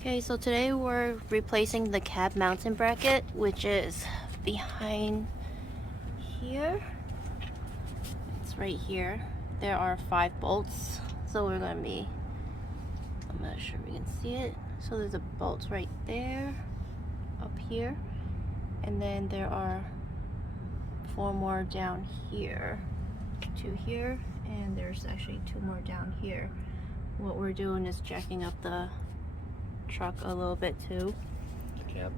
Okay, so today we're replacing the cab mounting bracket, which is behind here. It's right here. There are 5 bolts, so we're gonna be, I'm not sure if you can see it. So there's a bolt right there, up here, and then there are 4 more down here, 2 here, and there's actually 2 more down here. What we're doing is jacking up the truck a little bit too. The cab.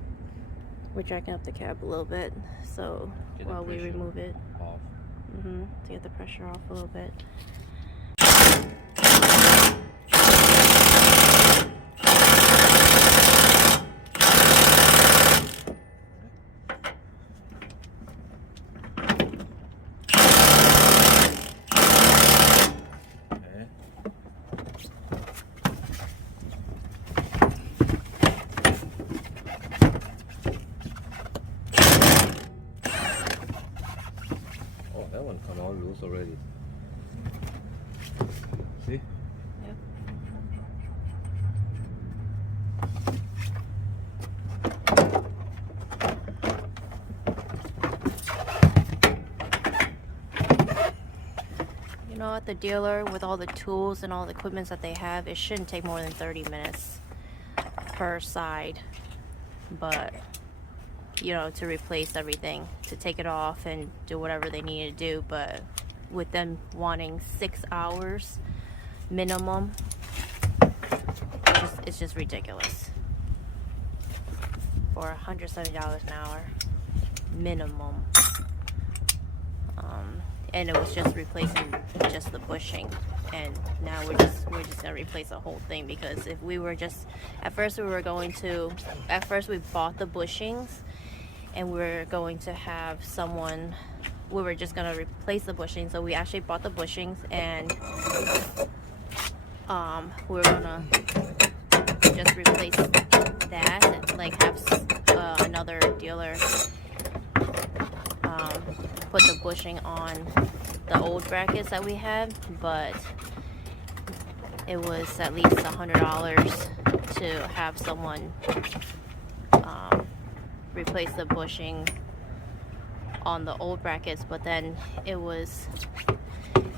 We're jacking up the cab a little bit, so while we remove it off. to get the pressure off a little bit. Oh, that one come out loose already. See? Yep. You know, at the dealer, with all the tools and all the equipment that they have, it shouldn't take more than 30 minutes per side. But, you know, to replace everything, to take it off and do whatever they need to do. But with them wanting 6 hours minimum, it's just ridiculous. For $170 an hour minimum. And it was just replacing just the bushing, and now we're just gonna replace the whole thing, because if we were just at first we bought the bushings and we were going to have someone, we were just gonna replace the bushings, so we actually bought the bushings, and we were gonna just replace that and like have another dealer put the bushing on the old brackets that we had, but it was at least $100 to have someone replace the bushing on the old brackets, but then it was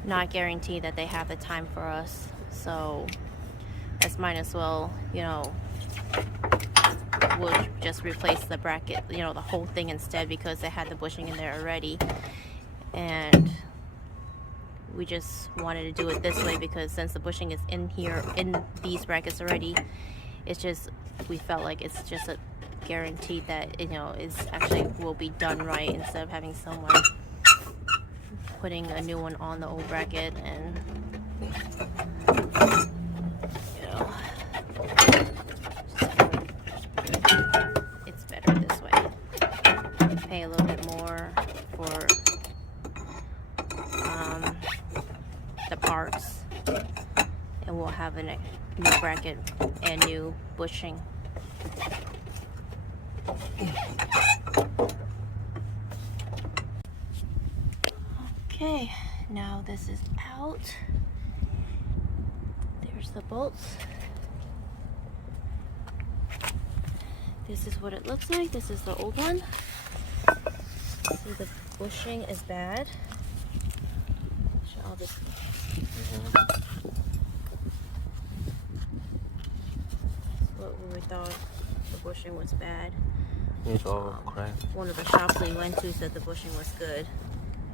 not guaranteed that they have the time for us, so let's might as well, you know, we'll just replace the bracket, you know, the whole thing instead, because they had the bushing in there already, and we just wanted to do it this way because since the bushing is in here in these brackets already, it's just, we felt like it's just a guarantee that, you know, it's actually will be done right, instead of having someone putting a new one on the old bracket. And you know, it's better this way. Pay a little bit more for the parts, and we'll have a new bracket and new bushing. Okay, now this is out. There's the bolts. This is what it looks like. This is the old one. See, the bushing is bad. I'll just what we thought the bushing was bad. It's all cracked. One of the shops we went to said the bushing was good,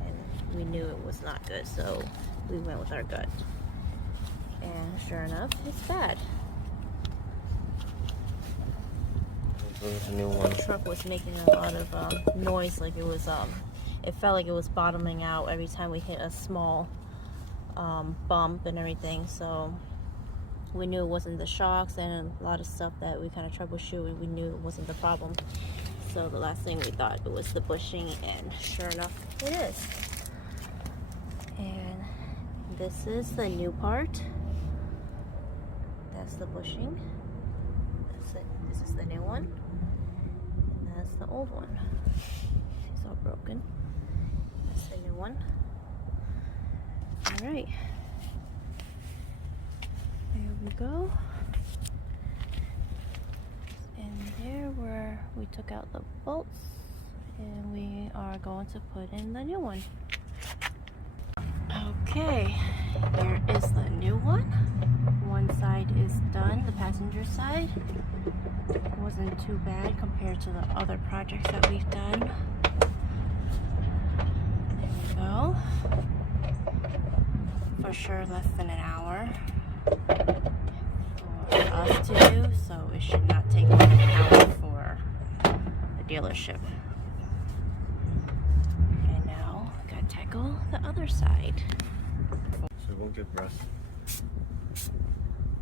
and we knew it was not good, so we went with our gut. And sure enough, it's bad. There's a new one. The truck was making a lot of noise, like it was it felt like it was bottoming out every time we hit a small bump and everything, so we knew it wasn't the shocks, and a lot of stuff that we kind of troubleshoot, we knew it wasn't the problem. So the last thing we thought it was the bushing, and sure enough it is. And this is the new part. That's the bushing. That's it. This is the new one, and that's the old one. It's all broken. That's the new one. All right, there we go. took out the bolts and we are going to put in the new one. Okay, here is the new one. One side is done, the passenger side. Wasn't too bad compared to the other projects that we've done. There we go. For sure less than an hour for us to do, so it should not take more than an hour for the dealership. And now gotta tackle the other side. So it won't get rust.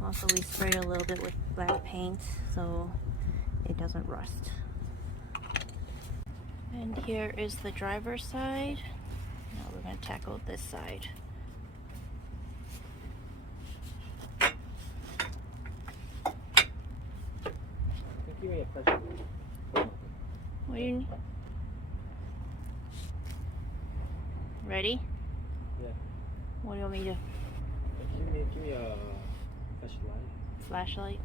Also, we sprayed a little bit with black paint so it doesn't rust. And here is the driver's side. Now we're going to tackle this side. Give me a question. What do you need? Ready? Yeah. What do you want me to do? Give me a flashlight. Flashlight.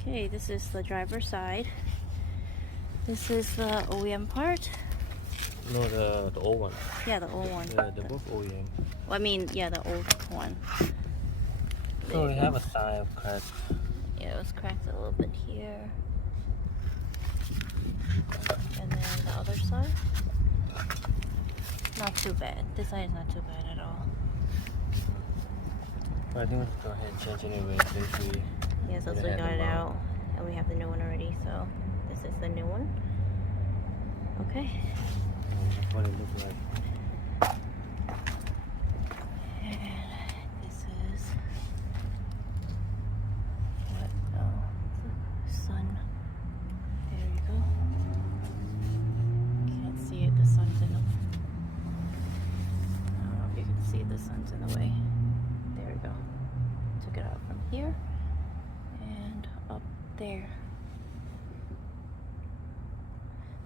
Okay, this is the driver's side. This is the OEM part. No, the old one. Yeah, the old one. The both OEM. Well, I mean, yeah, the old one. So we have a sign of crack. Yeah, it was cracked a little bit here. And then the other side. Not too bad. This side is not too bad at all. I think we should go ahead and change anyway since we... Yeah, since we got it out and we have the new one already, so this is the new one. Okay. That's what it looks like. And this is what? Oh, sun. There you go. Can't see it. The sun's in the. I don't know if you can see the sun's in the way. There we go. Took it out from here and up there.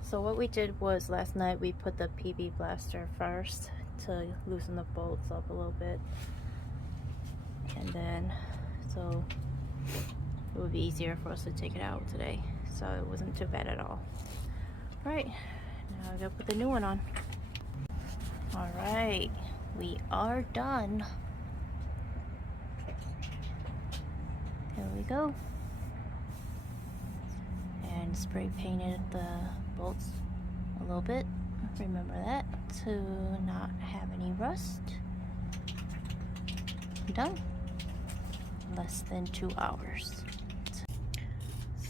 So what we did was last night we put the PB blaster first to loosen the bolts up a little bit, and then so it would be easier for us to take it out today, so it wasn't too bad at all. Right, now I gotta put the new one on. All right, we are done. Here we go. And spray painted the bolts a little bit. Remember that, to not have any rust. Done. Less than 2 hours.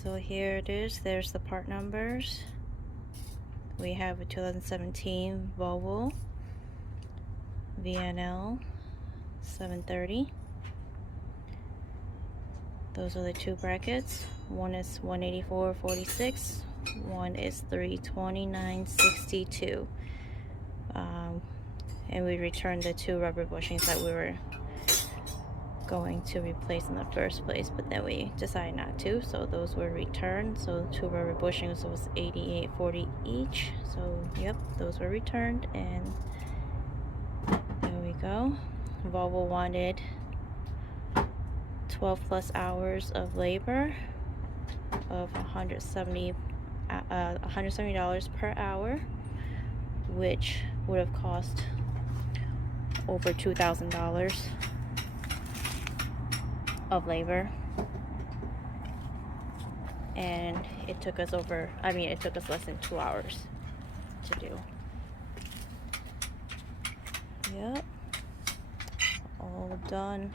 So here it is. There's the part numbers. We have a 2017 Volvo VNL 730. Those are the two brackets. One is 184.46. One is 329.62. And we returned the two rubber bushings that we were going to replace in the first place, but then we decided not to, so those were returned. So two rubber bushings was 88.40 each. So yep, those were returned, and there we go. Volvo wanted 12 plus hours of labor of $170 per hour, which would have cost over $2,000 of labor, and it took us it took us less than 2 hours to do. Yep, all done.